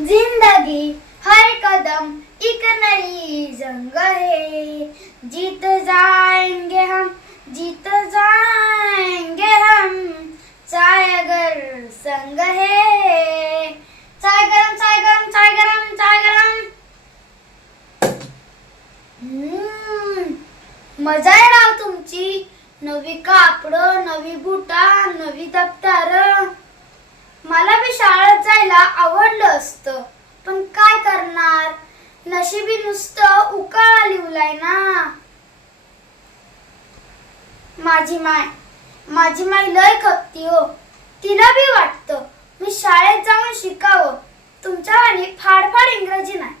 जिंदगी हर कदम एक नई जंग है। जीत जाएंगे हम जीत जाएंगे हम। चाय अगर संग है चाय गरम चाय गरम चाय गरम चाय गरम। मजा आहे राव तुमची। नवी कापड नवी बुटा नवी दप्तर। मला बी शाळेत जायला आवडलं असतं. पण काय करणार? नशिबी नुसतं उकाळा लिवलाय ना. माझी माय माझी माय लय खपती हो. तिला बी वाटतं मी शाळेत जाऊन शिकावं. तुमच्या वाणी फाडफाड इंग्रजी नाही.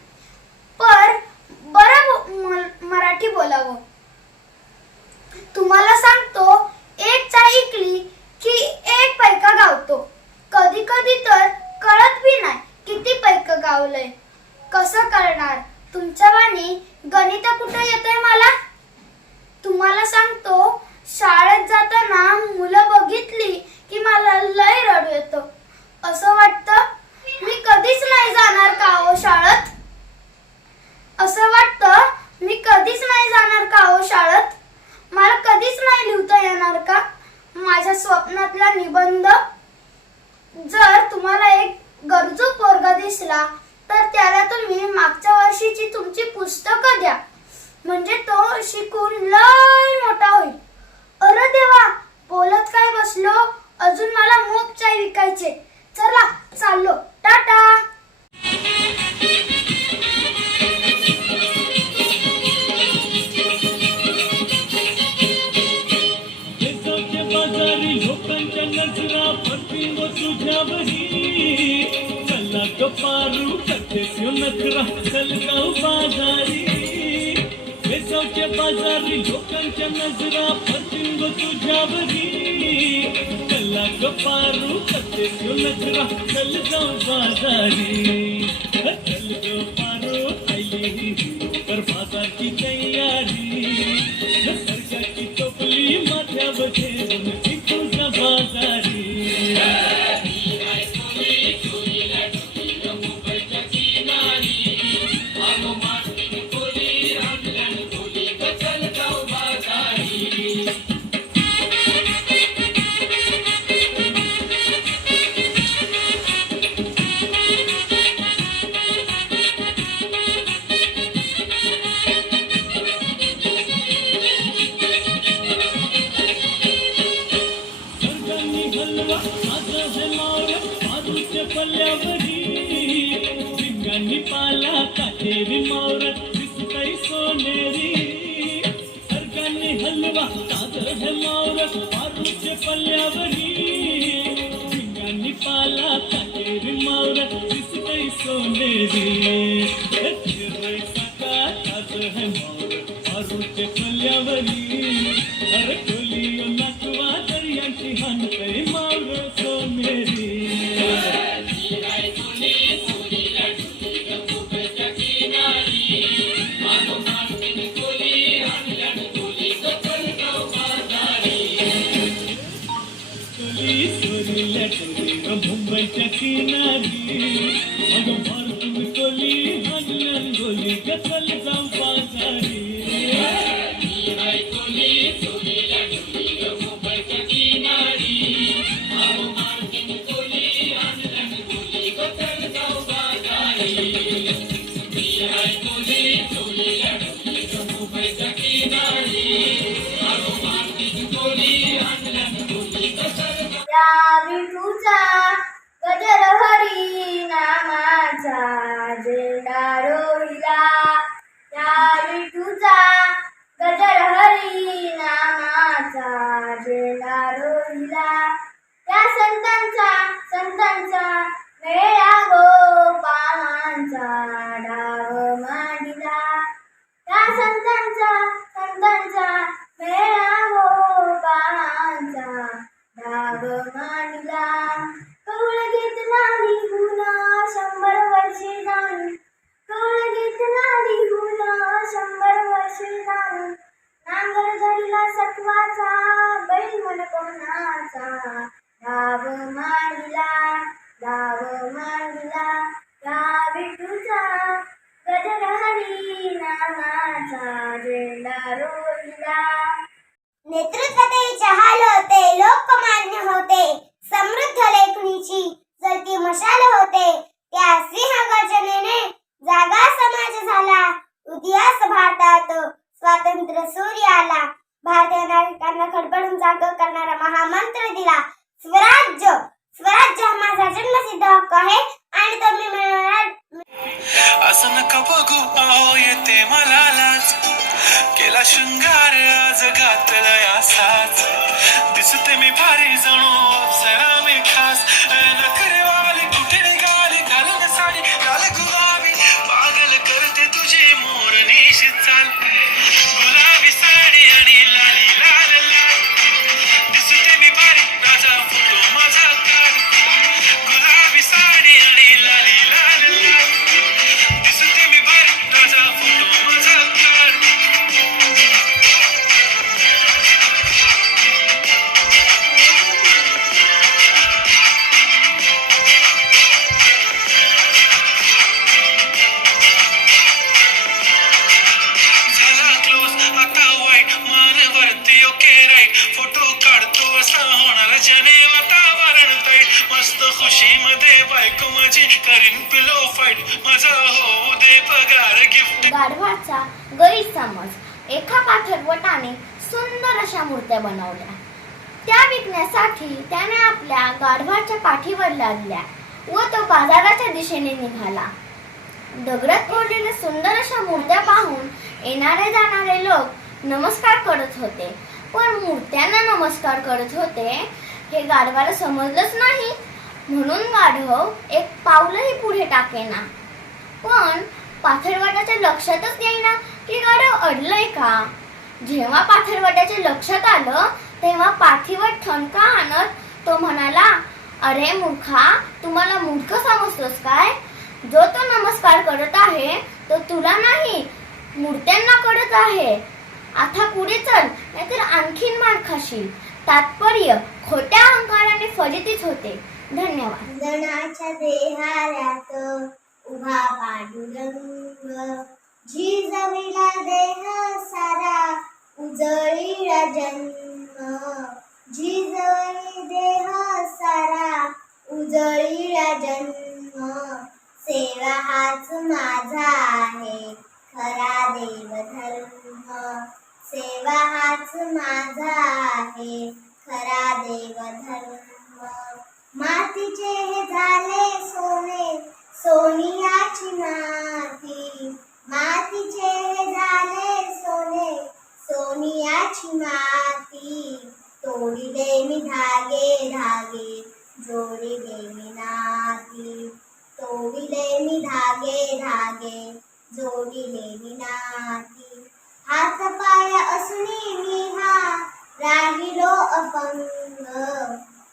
पारे नज़ाउ बाज़ारी। कलारू कथे नज़रा कलग बाज़ारे। ఘనౌర మారుతి పల్లవని సింగాన్ని పాల కటేరి మౌర సిస్కై సోనేరి ఎచ్చరై సకా కథ टोली मुंबईच्या किनारी मग मारतून कोली हानल्यान गोली गचल नेतृत्व ते जहाल होते लोकमान्य होते समृद्ध लेखणीची जळती मशाल होते. त्या सिंह गर्जनेने जागा समाज झाला. उदयास भारतात स्वातंत्र्य सूर्य आला. भारतीय नागरिकांना खडबडून जाग करणारा महामंत्र दिला. स्वराज्य स्वराज्य हा माझा जन्मसिद्ध हक्क आहे. गाढवाचा गैरसमज. एका पाथरवटाने सुंदर अशा मूर्त्या बनवल्या. त्या विकण्यासाठी त्याने आपल्या गाढवाच्या पाठीवर लादल्या व तो बाजाराच्या दिशेने निघाला. दगडात कोरलेल्या सुंदर अशा मूर्त्या पाहून येणारे जाणारे लोक नमस्कार करत होते. पण मूर्त्यांना नमस्कार करत होते हे गाढवाला समजलंच नाही. म्हणून गाढव एक पावलंही पुढे टाकेना. पण पाथरवटाच्या लक्षातच येईना की गाडव अडलंय का? जेव्हा पाथरवाट्याच्या लक्षात आलं तेव्हा पाठीवर ठणका आणत तो म्हणाला अरे मूर्खा तुम्हाला मूर्ख समजतोस काय? जो तो नमस्कार करत आहे तो तुला नाही मूर्त्यांना करत आहे. आता पुढे चल नाहीतर आणखीन मार खाशील तात्पर्य खोट्या अहंकाराने फजितीच होते. धन्यवाद. उभा पांडुरंग. झिजविला देह सारा उजळीला जन्म. झिजळी देह सारा उजळीला जन्म. सेवा हाच माझा आहे खरा देवधर्म. सेवा हाच माझा आहे खरा देवधर्म. मातीचे हे झाले सोने सोनियाची माती मातीचे झाले सोने. सोनियाची माती तोडिले मी धागे धागे. जोडिले मी नाती तोडिले मी धागे धागे. जोडिले मी नाती. हात पाय असुनी मी हा राहिलो अपंग.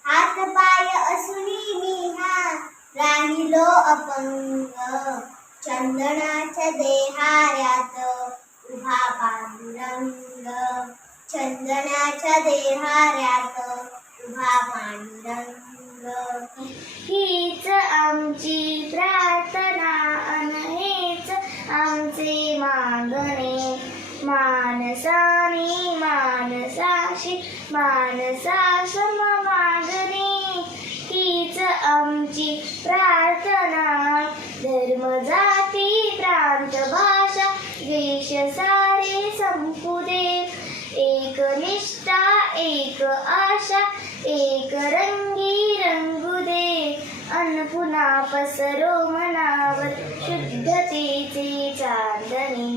हात पाय असुनी मी हा राहिलो अपंग. चंदनाच्या देहाऱ्यात उभा पांडुरंग. चंदनाच्या देहाऱ्यात उभा पांडुरंग. हीच आमची प्रार्थना अन हेच आमचे मागणे. मानसाने मानसाशी मानसा सम मागणे. आमची प्रार्थना. धर्म जाती प्रांत भाषा देश सारे संपुदे एक निष्ठा एक आशा एक रंगी रंगू दे. अन पसरो मनावर शुद्धतेचे चांदणी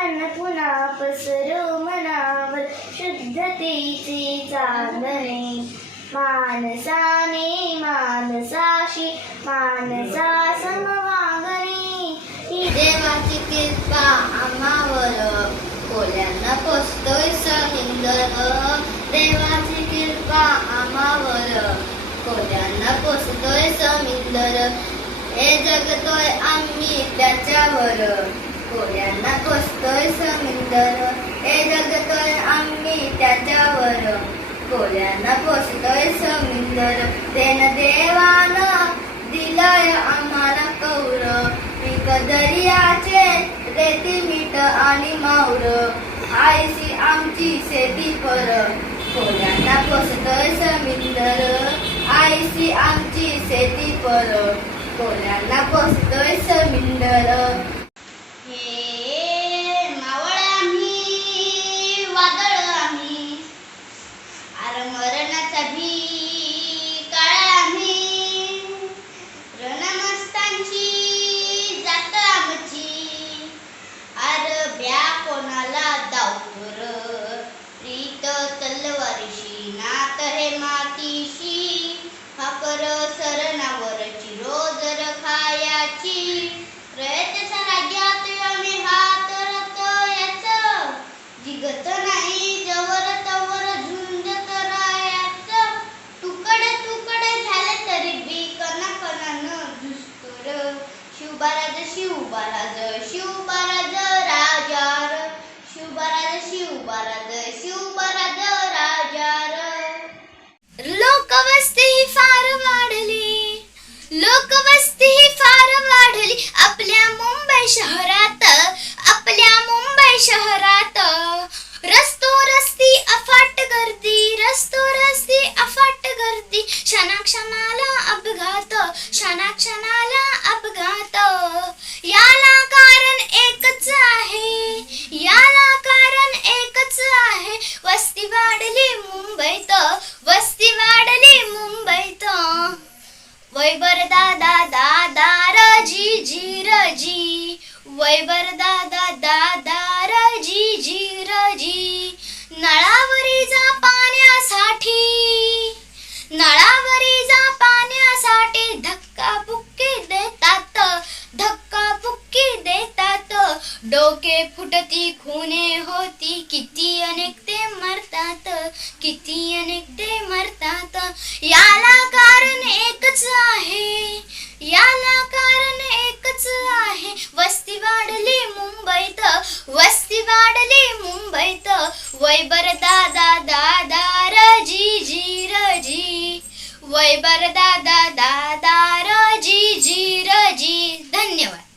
अन्नपुना पसरो मनावर शुद्धतेचे चांदणी मानसाने मानसाशी मानसा समवागणे ही देवाची कृपा आम्हावर. कोल्यांना पोचतोय समिंदर देवाची कृपा आम्हावर. कोल्यांना पोचतोय समिंदर. हे जगतोय आम्ही त्याच्यावर. कोल्यांना पोचतोय समिंदर. हे जगतोय आम्ही त्याच्यावर. कोल्यांना पोचतोय समिंदर. तेन देवानं दिलंय आम्हाला कौर पीक दर्याचे रेती मीठ आणि मावर. आयशी आमची शेती पर. खोल्यांना पोसतोय समिंदर. आयशी आमची शेती पर. खोल्यांना पोसतोय समिंदर. शिवबाराज शिवबाराज शिवबाराज राजार. शिवबाराज शिवबाराज शिवबाराज र लोकवस्ती ही फार वाढली. लोकवस्ती ही फार वाढली. आपल्या मुंबई शहरात आपल्या मुंबई शहरात रस होय दादा दादा रजी जी रजी. नळावरी जा पाण्यासाठी. नळावरी जा पाण्यासाठी. धक्का बुक्की देतात धक्का बुक्की देतात. डोके फुटती खुने होती. किती अनेक ते मरतात किती अनेक ते मरतात. याला कारण एकच आहे. याला कारण एक नावच आहे. वस्ती वाढली मुंबईत. वस्ती वाढली मुंबईत. वैबर दादा दादा रजी जी रजी. वैबर दादा दादा रजी जी रजी. धन्यवाद.